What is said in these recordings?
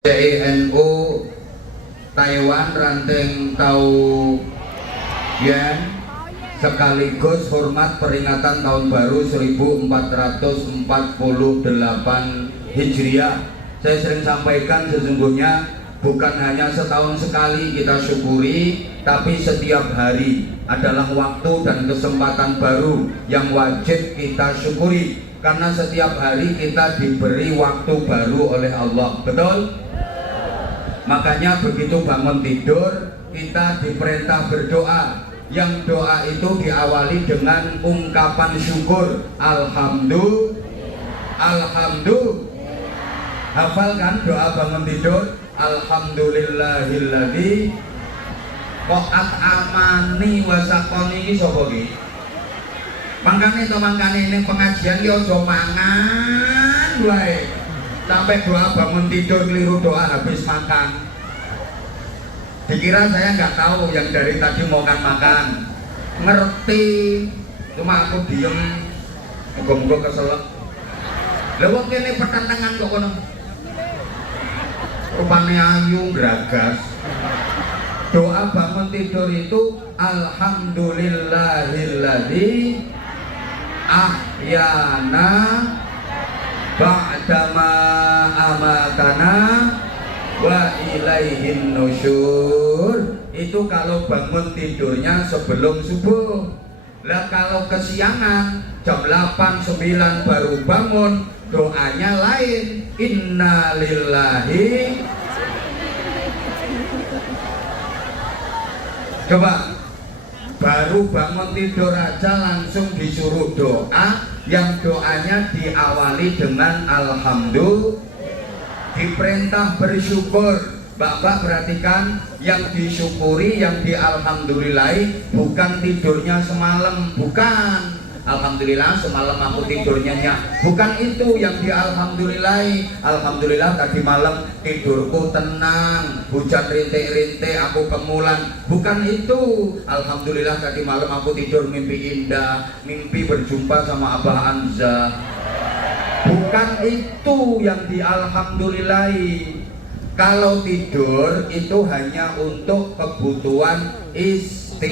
CNU Taiwan Ranting Tau Yen sekaligus hormat peringatan tahun baru 1448 Hijriah. Saya sering sampaikan sesungguhnya bukan hanya setahun sekali kita syukuri, tapi setiap hari adalah waktu dan kesempatan baru yang wajib kita syukuri, karena setiap hari kita diberi waktu baru oleh Allah. Betul? Makanya begitu bangun tidur kita diperintah berdoa. Yang doa itu diawali dengan ungkapan syukur. Alhamdulillah. Hafal kan doa bangun tidur? Alhamdulillahilladzi kok amani wasakoni iki sapa iki? Mangkane ini pengajian yo aja mangan wae. Sampai doa bangun tidur keliru doa habis makan. Dikira saya nggak tahu yang dari tadi mau makan. Ngerti, cuma aku diem. Muga-muga keselak. Lha wong kene pertentangan kok kono. Rupane ayu gragas. Doa bangun tidur itu alhamdulillahilladzi ahyana ba'dama amatana wa ilaihin nusyur. Itu kalau bangun tidurnya sebelum subuh. Lah kalau kesiangan jam 8, 9 baru bangun, doanya lain. Innalillahi. Coba baru bangun tidur aja langsung disuruh doa, yang doanya diawali dengan alhamdulillah, diperintah bersyukur. Bapak perhatikan, yang disyukuri, yang dialhamdulillahi bukan tidurnya semalam, bukan. Alhamdulillah semalam aku tidurnya nyak, bukan itu yang dialhamdulillahi. Alhamdulillah tadi malam tidurku tenang, hujan rintik-rintik aku kemulan, bukan itu. Alhamdulillah tadi malam aku tidur mimpi indah, mimpi berjumpa sama Abah Anza, bukan itu yang dialhamdulillahi. Kalau tidur itu hanya untuk kebutuhan istirahat,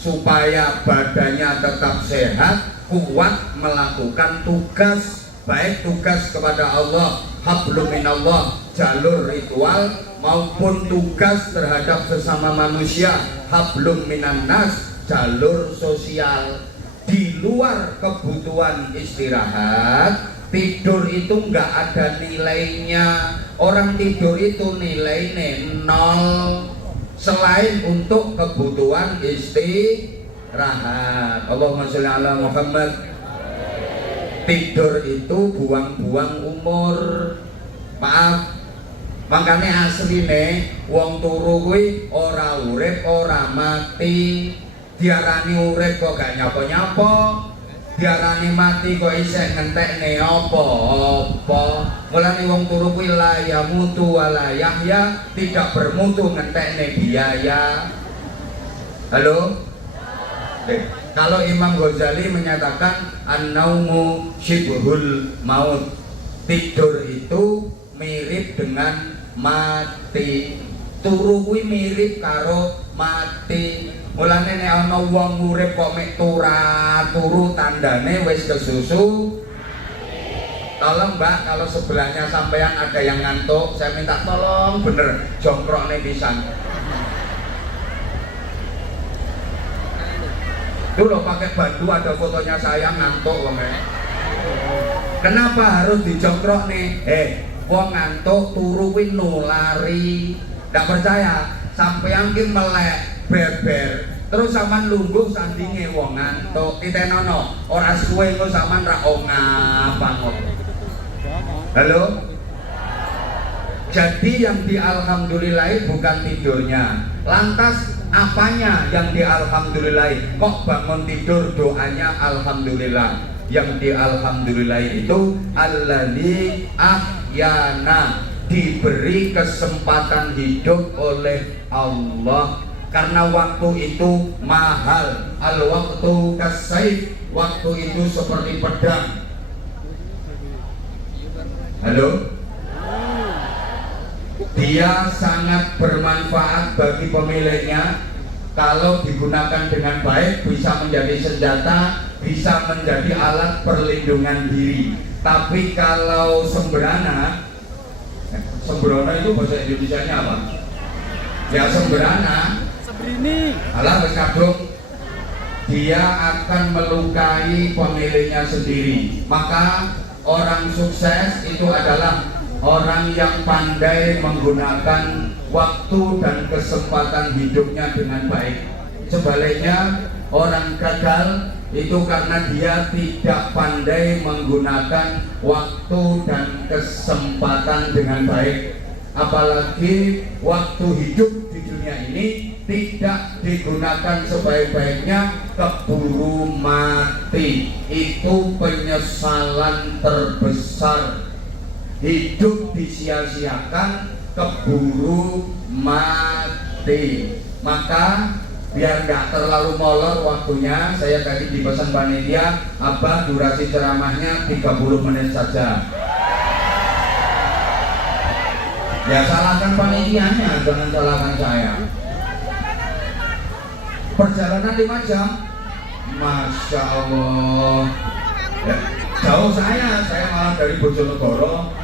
supaya badannya tetap sehat, kuat melakukan tugas, baik tugas kepada Allah, hablum minallah, jalur ritual, maupun tugas terhadap sesama manusia, hablum minannas, jalur sosial. Di luar kebutuhan istirahat, tidur itu nggak ada nilainya. Orang tidur itu nilainya nol, selain untuk kebutuhan istirahat. Allahumma sholli ala Muhammad. Tidur itu buang-buang umur. Maaf, makanya asline wong turu kuwi ora urip ora mati. Diarani urip kok gak nyapa-nyapa, diarani mati kok isih ngentekne apa-apa. Mulane wong turu kuwi la yamutu wala yahya, tidak bermutu ngentekne biaya. Halo? Kalau Imam Ghazali menyatakan an-naumu syibhul maut, tidur itu mirip dengan mati. Turu kuwi mirip karo mati. Mulane nek ana wong urip kok mek turu tandane wis kesusu. Tolong Mbak, kalau sebelahnya sampean ada yang ngantuk, saya minta tolong bener jongkrokne pisan. Tuh loh pakai batu ada fotonya saya ngantuk wong. Kenapa harus dijongkrok nih? Wong ngantuk turu kuwi nulari. Ndak percaya? Sampean ki melek beber terus sampean lungguh sandinge wong ngantuk titenono ora suwe engko sampean ra ngapa. Halo? Jadi yang dialhamdulillahi bukan tidurnya. Lantas apanya yang dialhamdulillahi? Kok bangun tidur doanya alhamdulillah? Yang dialhamdulillahi itu alladzi ahyana, diberi kesempatan hidup oleh Allah. Karena waktu itu mahal. Al-waktu kasayf, waktu itu seperti pedang. Halo? dia sangat bermanfaat bagi pemiliknya. Kalau digunakan dengan baik bisa menjadi senjata, bisa menjadi alat perlindungan diri. Tapi kalau sembrana, sembrono itu bahasa Indonesianya apa? Ya sembrana, alah wis kadung, dia akan melukai pemiliknya sendiri. Maka orang sukses itu adalah orang yang pandai menggunakan waktu dan kesempatan hidupnya dengan baik. Sebaliknya, orang gagal itu karena dia tidak pandai menggunakan waktu dan kesempatan dengan baik. Apalagi waktu hidup di dunia ini tidak digunakan sebaik-baiknya, keburu mati. Itu penyesalan terbesar. Hidup disia-siakan, keburu mati. Maka biar nggak terlalu molor waktunya, saya tadi dipesan panitia, Abah durasi ceramahnya 30 menit saja. Ya salahkan panitianya, jangan salahkan saya. Perjalanan 5 jam, Masya Allah. Ya, jauh saya malah dari Bojonegoro.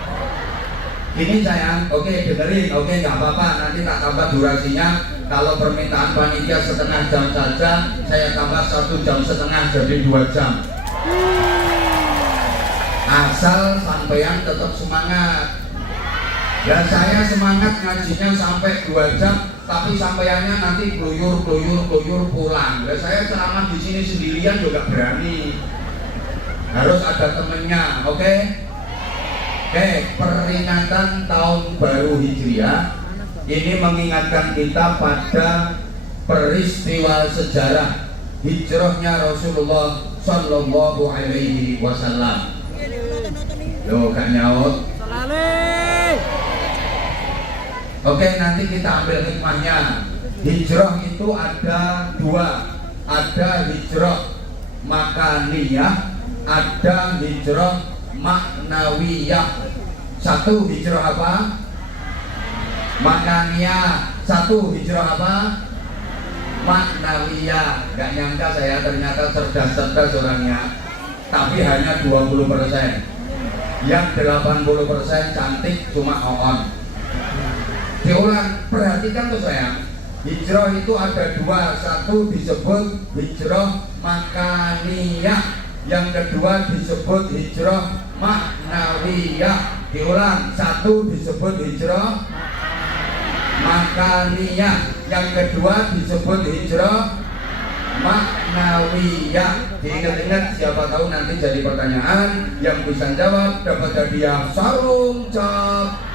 Ini sayang, oke dengerin, oke nggak apa-apa, nanti tak tambah durasinya. Kalau permintaan panitia setengah jam saja, saya tambah 1,5 jam jadi 2 jam. Asal sampean tetap semangat. Dan saya semangat ngajinya sampai 2 jam, tapi sampeannya nanti keluyur pulang. Dan saya ceramah di sini sendirian juga berani. Harus ada temennya, oke? Oke, peringatan tahun baru Hijriah ini mengingatkan kita pada peristiwa sejarah hijrahnya Rasulullah Shallallahu Alaihi Wasallam. Loh, gak nyaut. Oke, nanti kita ambil hikmahnya. Hijrah itu ada 2, ada hijrah makaniyah, ada hijrah maknawiyah. 1 hijrah apa? Makaniyah. 1 hijrah apa? Maknawiyah. Gak nyangka saya ternyata cerdas orangnya. Tapi hanya 20%. Yang 80% cantik cuma oon. Diulang, perhatikan tuh sayang. Hijrah itu ada 2. 1 disebut hijrah makaniyah, yang kedua disebut hijrah maknawiyah. Diulang, 1 disebut hijrah makaniyah, yang kedua disebut hijrah maknawiyah. Diingat-ingat, siapa tahu nanti jadi pertanyaan. Yang bisa jawab dapat hadiah sarung cap.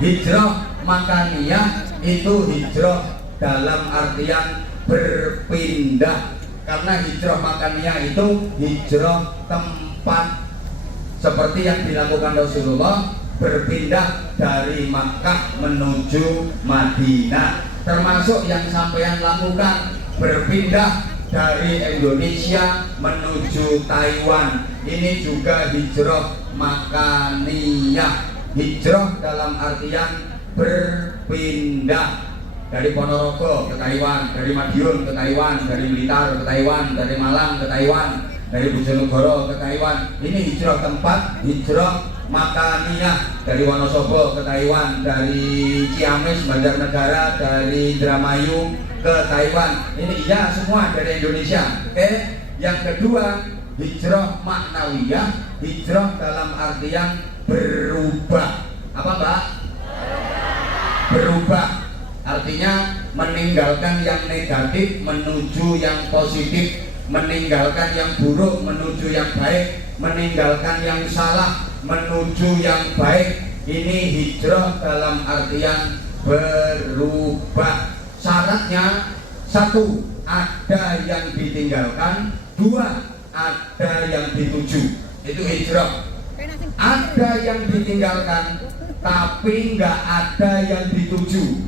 Hijrah makaniyah itu hijrah dalam artian berpindah. Karena hijrah makaniyah itu hijrah tempat, seperti yang dilakukan Rasulullah, berpindah dari Makkah menuju Madinah. Termasuk yang sampean lakukan, berpindah dari Indonesia menuju Taiwan. Ini juga hijrah makaniyah. Hijrah dalam artian berpindah. Dari Ponorogo ke Taiwan, dari Madiun ke Taiwan, dari Blitar ke Taiwan, dari Malang ke Taiwan, dari Bojonegoro ke Taiwan. Ini hijrah tempat, hijrah makaniyah. Dari Wonosobo ke Taiwan, dari Ciamis, Banjarnegara, dari Indramayu ke Taiwan. Ini iya semua dari Indonesia. Oke. Yang kedua, hijrah maknawiyah, hijrah dalam artian berubah. Apa Mbak? Berubah. Artinya meninggalkan yang negatif menuju yang positif, meninggalkan yang buruk menuju yang baik, meninggalkan yang salah menuju yang baik. Ini hijrah dalam artian berubah. Syaratnya 1, ada yang ditinggalkan. 2, ada yang dituju. Itu hijrah. Ada yang ditinggalkan tapi nggak ada yang dituju,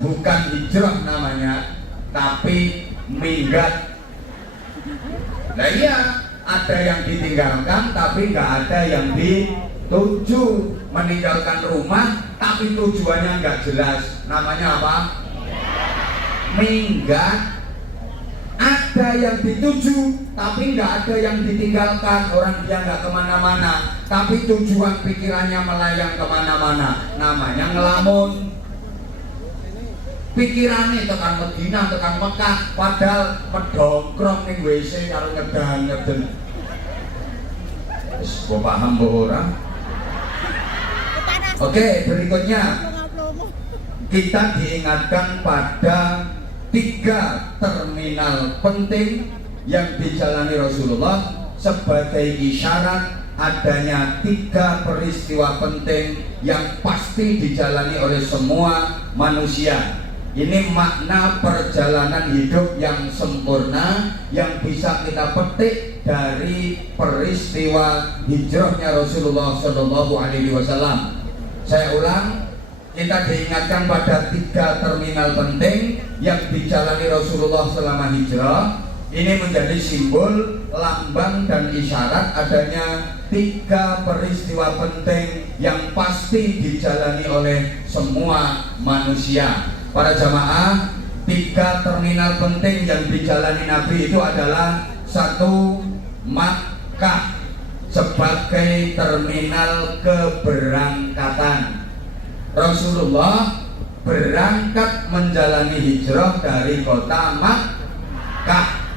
bukan hijrah namanya, tapi minggat. Nah iya, ada yang ditinggalkan tapi nggak ada yang dituju. 7 meninggalkan rumah tapi tujuannya nggak jelas, namanya apa? Minggat. Ada yang dituju tapi nggak ada yang ditinggalkan, orang dia nggak kemana-mana tapi tujuan pikirannya melayang kemana-mana, namanya ngelamun. Pikirannya tekan Medina, tekan Mekah, padahal medongkrong ning WC karo ngeden-ngeden. Wis paham mbok ora? Oke, berikutnya kita diingatkan pada 3 terminal penting yang dijalani Rasulullah sebagai isyarat adanya 3 peristiwa penting yang pasti dijalani oleh semua manusia. Ini makna perjalanan hidup yang sempurna yang bisa kita petik dari peristiwa hijrahnya Rasulullah Shallallahu Alaihi Wasallam. Saya ulang, kita diingatkan pada 3 terminal penting yang dijalani Rasulullah selama hijrah. Ini menjadi simbol, lambang dan isyarat adanya 3 peristiwa penting yang pasti dijalani oleh semua manusia. Para jamaah, 3 terminal penting yang dijalani Nabi itu adalah 1. Makkah sebagai terminal keberangkatan. Rasulullah berangkat menjalani hijrah dari kota Makkah.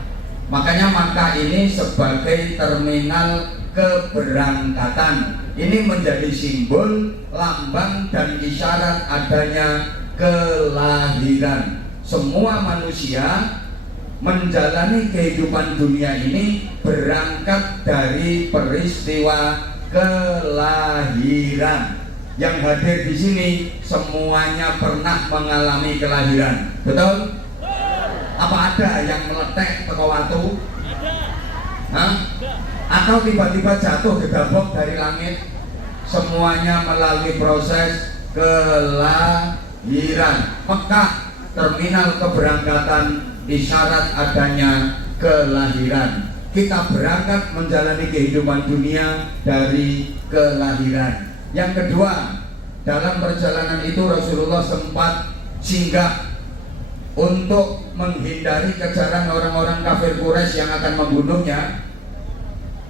Makanya Makkah ini sebagai terminal keberangkatan. Ini menjadi simbol, lambang dan isyarat adanya kelahiran. Semua manusia menjalani kehidupan dunia ini berangkat dari peristiwa kelahiran. Yang hadir di sini semuanya pernah mengalami kelahiran, betul? Apa ada yang meletek teko watu? Hah? Atau tiba-tiba jatuh gedabok dari langit? Semuanya melalui proses kelahiran. Mekah, terminal keberangkatan, isyarat adanya kelahiran. Kita berangkat menjalani kehidupan dunia dari kelahiran. Yang kedua, dalam perjalanan itu Rasulullah sempat singgah untuk menghindari kejaran orang-orang kafir Quraisy yang akan membunuhnya.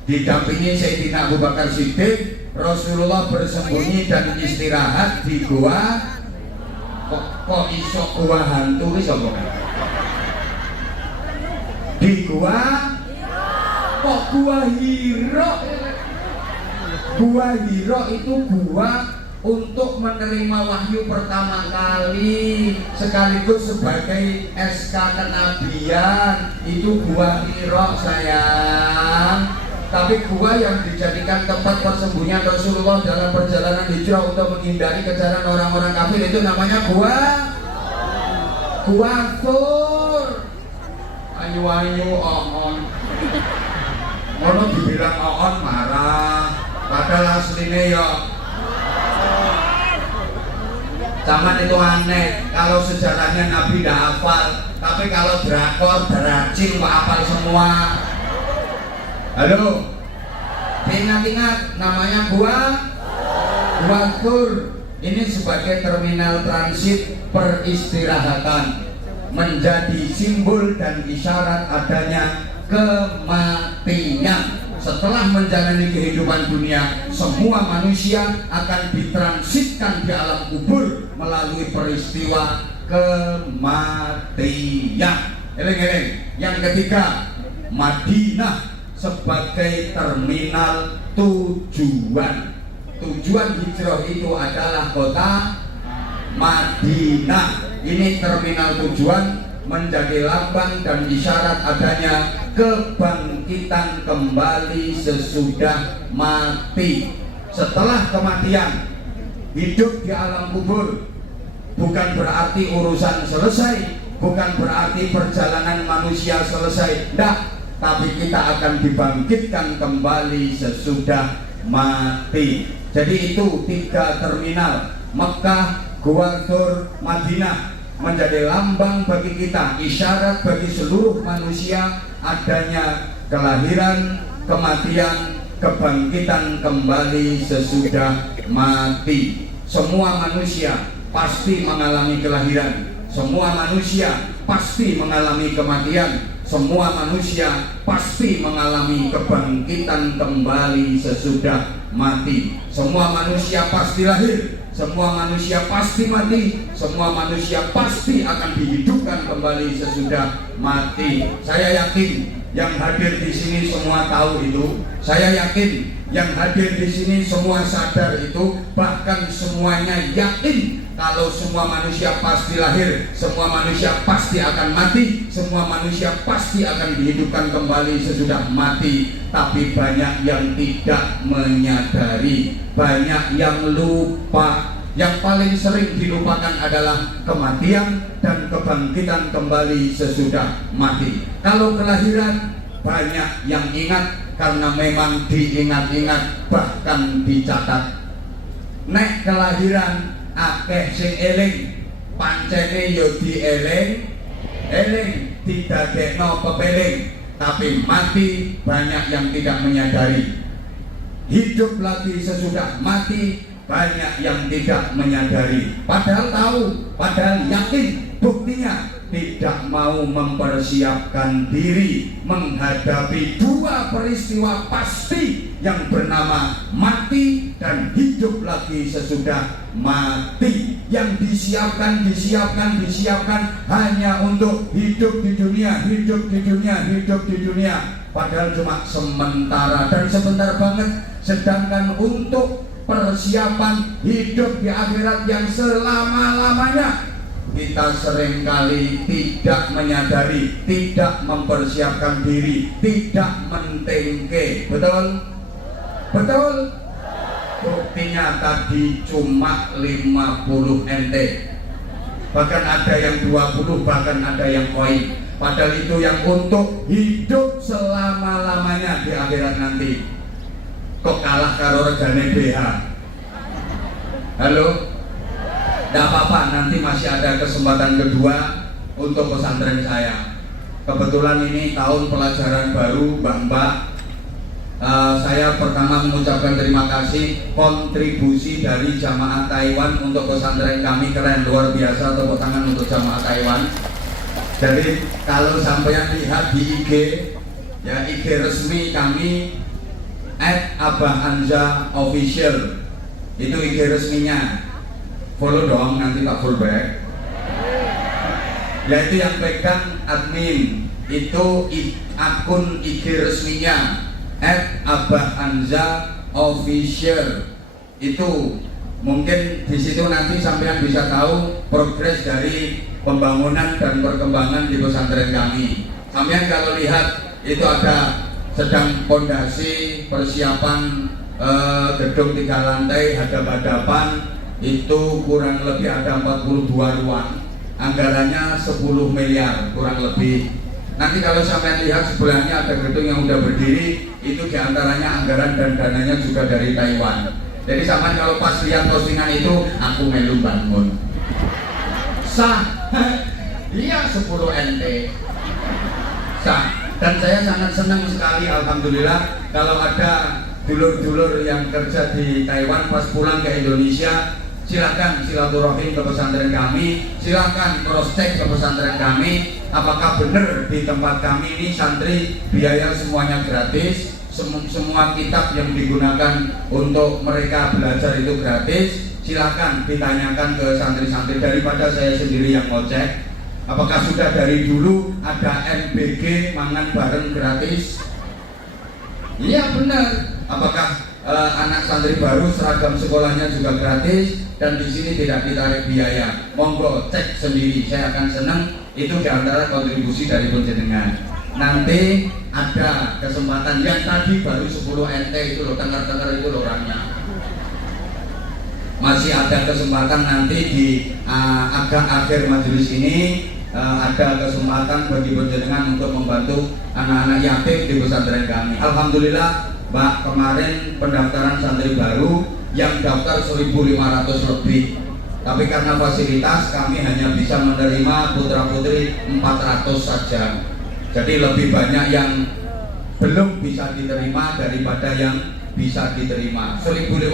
Didampingi Sayyidina Abu Bakar Siddiq, Rasulullah bersembunyi dan istirahat di gua. Kok iso gua hantu iso kok? Di gua? Kok gua Hiro? Gua Hiro itu gua untuk menerima wahyu pertama kali, sekaligus sebagai SK kenabian. Itu gua Hiro sayang. Tapi gua yang dijadikan tempat persembunyian Rasulullah dalam perjalanan hijrah untuk menghindari kejaran orang-orang kafir itu namanya gua Sur. Ayu-ayu on. Ngono dibilang on marah. Padahal aslinya ya zaman itu aneh. Kalau sejarahnya Nabi tidak hafal, tapi kalau drakor, daracin kok hafal semua. Halo, ingat-ingat namanya gua Sur. Ini sebagai terminal transit peristirahatan, menjadi simbol dan isyarat adanya kematian. Setelah menjalani kehidupan dunia, semua manusia akan ditransitkan di alam kubur melalui peristiwa kematian. Eleng-eleng. Yang ketiga, Madinah sebagai terminal tujuan. Tujuan hijrah itu adalah kota Madinah. Ini terminal tujuan, menjadi lambang dan isyarat adanya kebangkitan kembali sesudah mati. Setelah kematian, hidup di alam kubur bukan berarti urusan selesai, bukan berarti perjalanan manusia selesai, tidak. Tapi kita akan dibangkitkan kembali sesudah mati. Jadi itu 3 terminal, Mekah, Sur, Madinah, menjadi lambang bagi kita, isyarat bagi seluruh manusia adanya kelahiran, kematian, kebangkitan kembali sesudah mati. Semua manusia pasti mengalami kelahiran, semua manusia pasti mengalami kematian, semua manusia pasti mengalami kebangkitan kembali sesudah mati. Semua manusia pasti lahir, semua manusia pasti mati, semua manusia pasti akan dihidupkan kembali sesudah mati. Saya yakin yang hadir di sini semua tahu itu. Saya yakin yang hadir di sini semua sadar itu. Bahkan semuanya yakin kalau semua manusia pasti lahir, semua manusia pasti akan mati, semua manusia pasti akan dihidupkan kembali sesudah mati. Tapi banyak yang tidak menyadari, banyak yang lupa. Yang paling sering dilupakan adalah kematian dan kebangkitan kembali sesudah mati. Kalau kelahiran banyak yang ingat karena memang diingat-ingat, bahkan dicatat. Nek kelahiran akeh sing eling, pancene yo dieling, eling didadekno pepeling. Tapi mati banyak yang tidak menyadari. Hidup lagi sesudah mati banyak yang tidak menyadari. Padahal tahu, padahal yakin, buktinya tidak mau mempersiapkan diri menghadapi dua peristiwa pasti yang bernama mati dan hidup lagi sesudah mati. Yang disiapkan hanya untuk hidup di dunia, hidup di dunia, hidup di dunia. Padahal cuma sementara dan sebentar banget. Sedangkan untuk persiapan hidup di akhirat yang selama-lamanya, kita seringkali tidak menyadari, tidak mempersiapkan diri, tidak mentengke. Betul? Betul? Buktinya tadi cuma 50 NT, bahkan ada yang 20, bahkan ada yang koin. Padahal itu yang untuk hidup selama-lamanya di akhirat nanti. Kok kalah karo regane BH? Halo? Tidak apa-apa, nanti masih ada kesempatan kedua untuk pesantren saya. Kebetulan ini tahun pelajaran baru, Mbak-mbak. Saya pertama mengucapkan terima kasih kontribusi dari jamaah Taiwan untuk pesantren kami, keren, luar biasa. Tepuk tangan untuk jamaah Taiwan. Jadi kalau sampai lihat di IG, ya IG resmi kami @abahhanza_official, itu IG resminya. Follow dong, nanti tak full back. Yaitu yang pegang admin, itu akun IG resminya @abahhanza_official. Itu mungkin di situ nanti sampean bisa tahu progres dari pembangunan dan perkembangan di pesantren kami. Sampean kalau lihat itu ada sedang pondasi persiapan gedung 3 lantai hadap-hadapan, itu kurang lebih ada 42 ruang, anggarannya 10 miliar kurang lebih. Nanti kalau sampai lihat sebelahnya ada gedung yang udah berdiri, itu diantaranya anggaran dan dananya juga dari Taiwan. Jadi sama kalau pas lihat postingan itu, aku melu bangun sah. Iya 10 NT sah. Dan saya sangat senang sekali, alhamdulillah, kalau ada dulur-dulur yang kerja di Taiwan pas pulang ke Indonesia, silakan silaturahim ke pesantren kami, silakan cross check ke pesantren kami, apakah benar di tempat kami ini santri biaya semuanya gratis, semua kitab yang digunakan untuk mereka belajar itu gratis. Silakan ditanyakan ke santri-santri daripada saya sendiri yang ngocek. Apakah sudah dari dulu ada MBG mangan bareng gratis? Iya benar. Apakah anak santri baru seragam sekolahnya juga gratis dan di sini tidak ditarik biaya? Monggo cek sendiri, saya akan senang. Itu diantara kontribusi dari penjenengan. Nanti ada kesempatan yang tadi baru 10 NT itu loh, dengar-dengar itu loh orangnya. Masih ada kesempatan nanti di agak akhir majelis ini, ada kesempatan bagi penjenengan untuk membantu anak-anak yatim di pesantren kami. Alhamdulillah, Mbak, kemarin pendaftaran santri baru yang daftar 1.500 lebih. Tapi karena fasilitas kami hanya bisa menerima putra-putri 400 saja. Jadi lebih banyak yang belum bisa diterima daripada yang bisa diterima. 1.500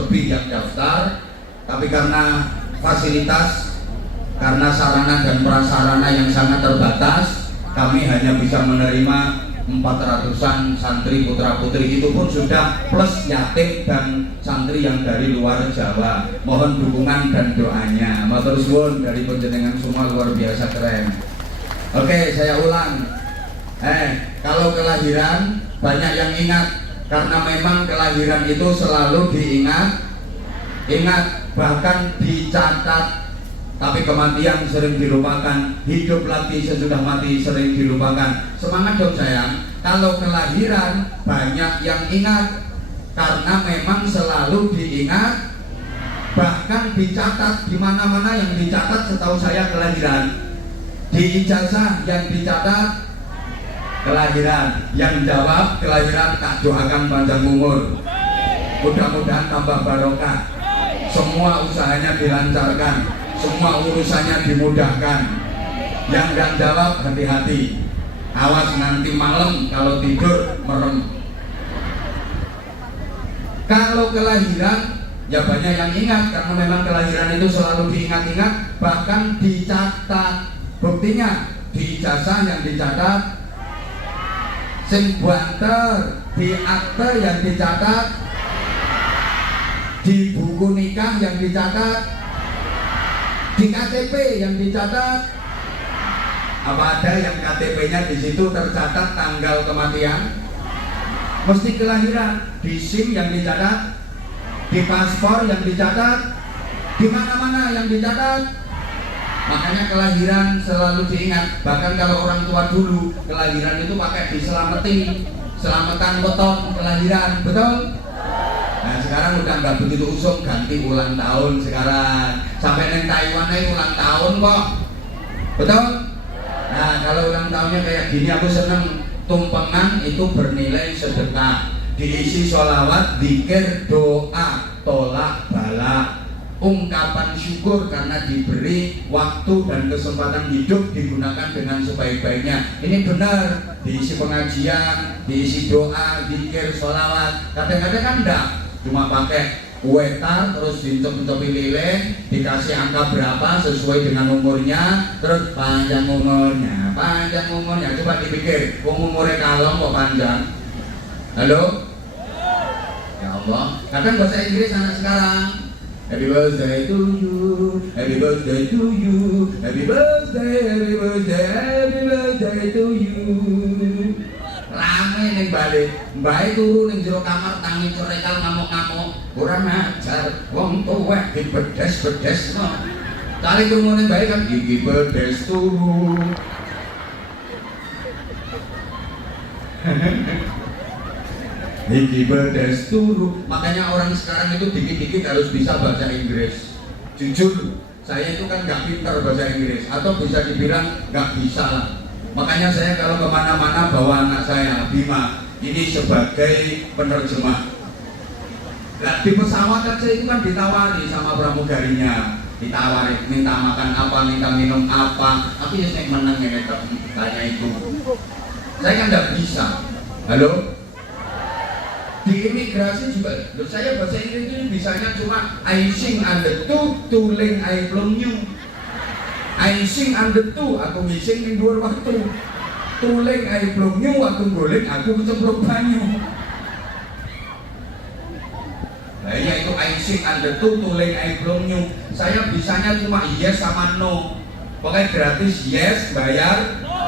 lebih yang daftar, tapi karena fasilitas, karena sarana dan prasarana yang sangat terbatas, kami hanya bisa menerima 400-an santri putra putri, itu pun sudah plus yatim dan santri yang dari luar Jawa. Mohon dukungan dan doanya. Matur suwun dari panjenengan semua, luar biasa keren. Oke, saya ulang. Kalau kelahiran banyak yang ingat, karena memang kelahiran itu selalu ingat, bahkan dicatat. Tapi kematian sering dilupakan, hidup lagi sesudah mati sering dilupakan. Semangat dong sayang. Kalau kelahiran banyak yang ingat, karena memang selalu diingat, bahkan dicatat. Di mana-mana yang dicatat setahu saya kelahiran. Di ijazah yang dicatat kelahiran, yang jawab kelahiran. Tak doakan panjang umur, mudah-mudahan tambah barokah, semua usahanya dilancarkan, semua urusannya dimudahkan. Yang gak jawab hati-hati, awas nanti malam kalau tidur merem. Kalau kelahiran ya banyak yang ingat, karena memang kelahiran itu selalu diingat-ingat, bahkan dicatat. Buktinya di ijazah yang dicatat, sing banter di akte yang dicatat, di buku nikah yang dicatat, di KTP yang dicatat. Apa ada yang KTP-nya di situ tercatat tanggal kematian? Mesti kelahiran. Di SIM yang dicatat, di paspor yang dicatat, di mana-mana yang dicatat. Makanya kelahiran selalu diingat. Bahkan kalau orang tua dulu kelahiran itu pakai diselametin, selamatan weton kelahiran, betul? Nah sekarang udah nggak begitu usung, ganti ulang tahun sekarang. Sampai neng Taiwan aja ulang tahun kok, betul? Nah kalau ulang tahunnya kayak gini aku seneng. Tumpengan itu bernilai sedekah, diisi sholawat, zikir, doa, tolak bala, ungkapan syukur karena diberi waktu dan kesempatan hidup digunakan dengan sebaik-baiknya. Ini benar, diisi pengajian, diisi doa, zikir, sholawat. Kadang-kadang kan enggak, cuma pakai kuetar, terus dincop-ncopi lilin, dikasih angka berapa sesuai dengan umurnya, terus panjang umurnya. Coba dipikir, umurnya kalong kok panjang. Halo? Ya Allah, kadang bahasa Inggris anak sekarang, happy birthday to you, happy birthday to you, happy birthday, happy birthday, happy birthday to you. Rame ning balik, mbake turu ning jero kamar tangi cerekal ngamuk-ngamuk. Ora ngajar, wong tuwek dibedes-bedes no. Kali krungu ning mbake kan iki bedes turu. Iki bedes turu. Makanya orang sekarang itu dikit-dikit harus bisa bahasa Inggris. Jujur, saya itu kan nggak pintar bahasa Inggris, atau bisa dibilang nggak bisa lah. Makanya saya kalau kemana-mana bawa anak saya, Bima, ini sebagai penerjemah. Nah, di pesawat aja itu kan ditawari sama pramugarinya, ditawari minta makan apa, minta minum apa. Aku ya saya menang ya tanya itu. Saya kan nggak bisa. Halo? Di imigrasi juga, saya bahasa Inggris itu bisanya cuma I sing under two link I belum new. I sing under two, aku ngising ning dhuwur waktu. Tuling I belum new, aku golek aku kecemplung banyu. Nah iya itu I sing under two, tuling I belum new. Saya bisanya cuma yes sama no. Pokoknya gratis yes, bayar no.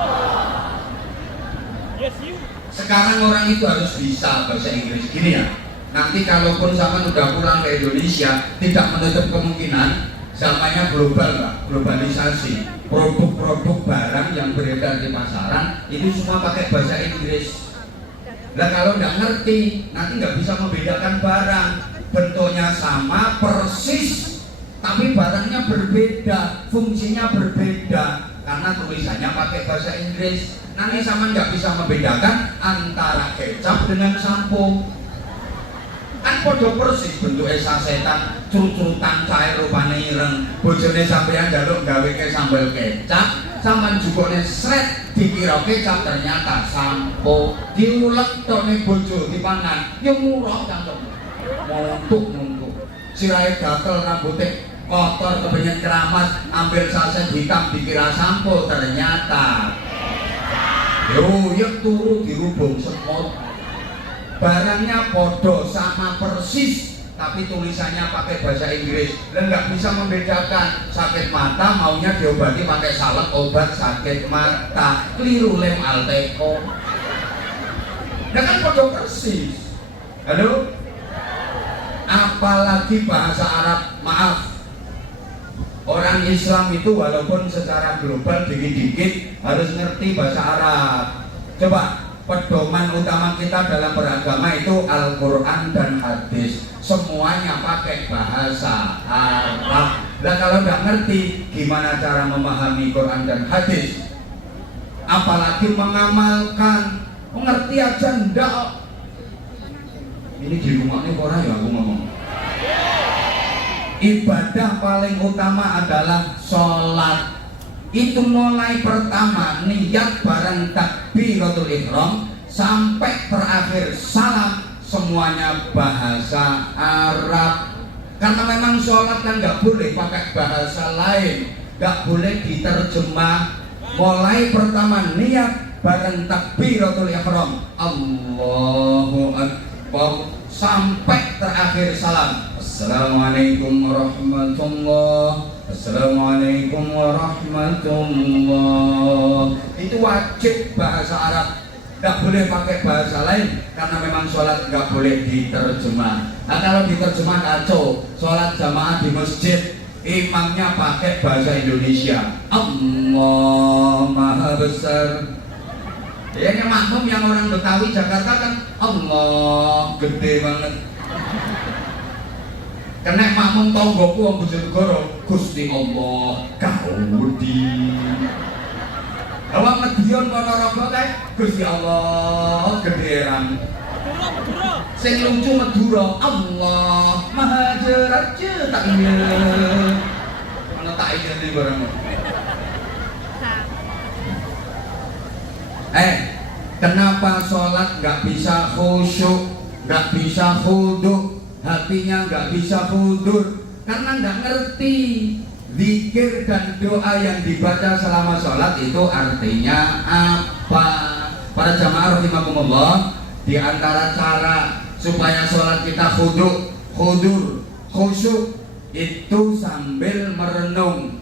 Yes you. Sekarang orang itu harus bisa bahasa Inggris. Gini ya, nanti kalaupun sama udah pulang ke Indonesia, tidak menutup kemungkinan zamannya global, Pak, globalisasi. Produk-produk barang yang beredar di pasaran itu semua pakai bahasa Inggris. Nah kalau nggak ngerti, nanti nggak bisa membedakan barang. Bentuknya sama persis, tapi barangnya berbeda, fungsinya berbeda karena tulisannya pakai bahasa Inggris. Nanti sama nggak bisa membedakan antara kecap dengan sampo. Kan podo persis bentuknya sasetan, curut-curutan cair rupane ireng. Bojone sampeyan njaluk gawe ke sambal kecap, sampean jukone sret dikira kecap ternyata sampo diulek tone bojo dipangan ya murah cangkem muntuk sirahe gatel rambutnya kotor kepengen keramas ambil saset hitam dikira sampo ternyata yang turu dirubung semut barangnya podo sama persis tapi tulisannya pakai bahasa Inggris dan nggak bisa membedakan sakit mata maunya diobati pakai salep obat sakit mata keliru lem Alteco nah kan podo persis halo apalagi bahasa Arab maaf orang Islam itu walaupun secara global dikit-dikit harus ngerti bahasa Arab. Coba pedoman utama kita dalam beragama itu Al-Quran dan hadis. Semuanya pakai bahasa Arab. Dan kalau nggak ngerti gimana cara memahami Quran dan hadis, apalagi mengamalkan, mengerti aja ndak. Ini di rumah ini orang ya aku ngomong. Ibadah paling utama adalah sholat. Itu mulai pertama niat bareng takbiratul ihram sampai terakhir salam semuanya bahasa Arab. Karena memang sholat kan nggak boleh pakai bahasa lain, nggak boleh diterjemah. Mulai pertama niat bareng takbiratul ihram Allahu Akbar sampai terakhir salam Assalamualaikum warahmatullah Assalamualaikum warahmatullah. Itu wajib bahasa Arab, nggak boleh pakai bahasa lain karena memang sholat nggak boleh diterjemah. Nah kalau diterjemah kacau, sholat jamaah di masjid imamnya pakai bahasa Indonesia Allah Maha Besar. Ini makmum yang orang Betawi Jakarta kan Allah gede banget. Kena makmum tonggoku wong Bojonegoro Gusti Allah kaudi. Awak Medion Ponorogo kae Gusti Allah gederan. Sing lucu Madura Allah Maha Jeraja tak iya. Ana tak iya di barang. Kenapa sholat nggak bisa khusyuk, nggak bisa khudu? Hatinya nggak bisa hudur karena nggak ngerti zikir dan doa yang dibaca selama sholat itu artinya apa. Para jamaah rahimakumullah, di antara cara supaya sholat kita hudur, khusyuk itu sambil merenung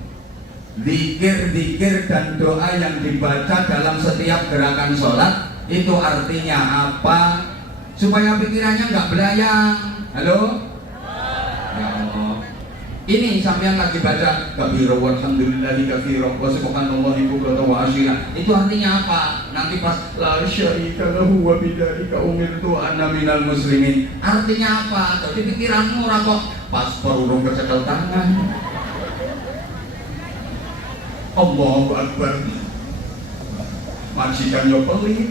zikir dan doa yang dibaca dalam setiap gerakan sholat itu artinya apa supaya pikirannya nggak belayang. Halo? Ya Allah. Ini sampean lagi baca kabira walhamdulillahi katsira wa subhanallahi bukratan wa asyira. Itu artinya apa? Nanti pas la syarika lahu wa bidzalika umirtu ana minal muslimin. Artinya apa? Jadi pikiranmu ora kok pas perurung kecekel tangan. Allahu Akbar. Majikan yo pelit.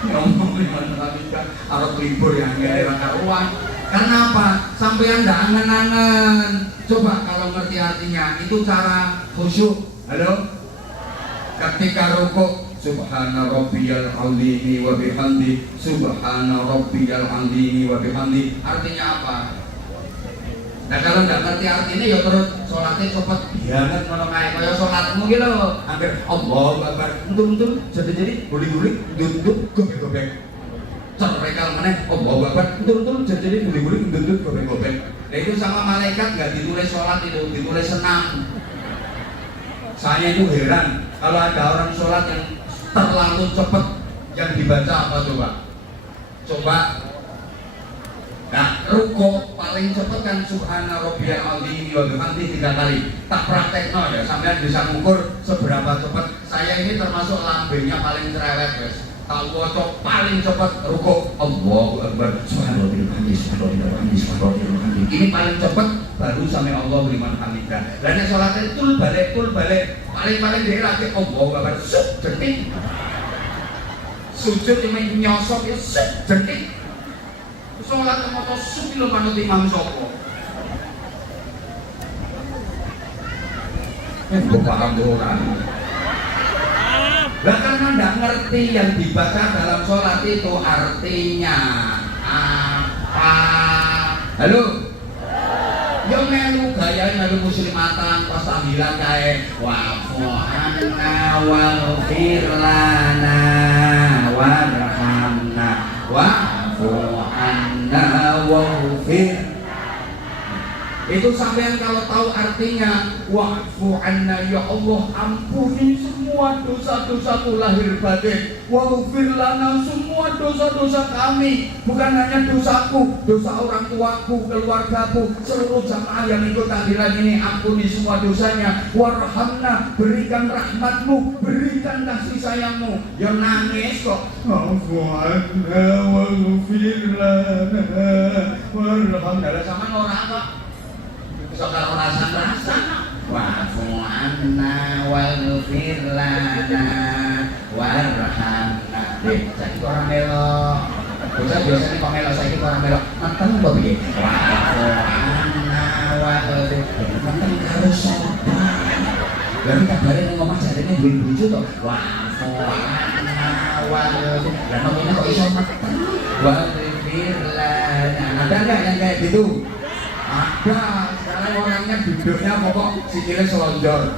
Ngomong liman halika arep libur yang ngelera karuan. Karena apa? Sampean ndak angen-angen. Coba kalau ngerti artinya, itu cara khusyuk. Halo? Ketika rukuk, subhana rabbiyal azimi wa bihamdi, subhana rabbiyal azimi wa bihamdi. Artinya apa? Nah kalau ndak ngerti artinya ya terus sholatnya cepet banget ngono kae kaya sholatmu ki lho. Hampir Allahu Akbar. Untung jadi guling-guling, ndut-ndut, gobek-gobek. Cerekal meneh Allahu Akbar, betul-betul jadi guling-guling gendut gobek-gobek. Nah itu sama malaikat nggak ditulis sholat, itu ditulis senam. Saya itu heran kalau ada orang sholat yang terlalu cepat yang dibaca apa coba? Nah ruko paling cepat kan subhana rabbiyal azim wa bihamdi 3 kali. Tak praktekno ya, sampean bisa mengukur seberapa cepat. Saya ini termasuk lambenya paling cerewet guys. Kalau paling cepat rukuk Allahu Akbar subhanallah ini paling cepat baru sampai Allah liman hamidah. Dan yang sholatnya tul balik paling dia lagi Allahu Akbar jentik sujud yang nyosok ya jentik sholatnya moto supi lo manut imam sopo gue paham tuh orang Lah karena nggak ngerti yang dibaca dalam sholat itu artinya apa. Halo? Yo melu gaya melu muslimatan pas tahlilan kae wa'fu anna waghfir lana warhamna wa'fu anna waghfir. Itu sampean kalau tahu artinya wa'fu anna, ya Allah ampuni semua dosa-dosaku lahir batin, waghfir lana, semua dosa-dosa kami, bukan hanya dosaku, dosa orang tuaku, keluargaku, seluruh jamaah yang ikut tahlilan ini, ampuni semua dosanya, warhamna, berikan rahmatmu, berikan kasih sayangmu. Ya nangis kok wa'fu anna waghfir lana warhamna. Sama orang kok kalau rasa-rasa wa'fu anna waghfir lana warhamna. Saiki orang melo. Bocah biasanya kok melo, saiki orang melo. Mateng kok piye? Wa'fu anna waghfir. Mateng karo sapa? Lah kabare ning omah jarene duwe bojo to. Wa'fu anna waghfir. Lah ngomongnya kok iso mateng? Waghfir lana. Ada enggak yang kayak gitu? Ada. Orangnya duduknya pokok sikile selonjor.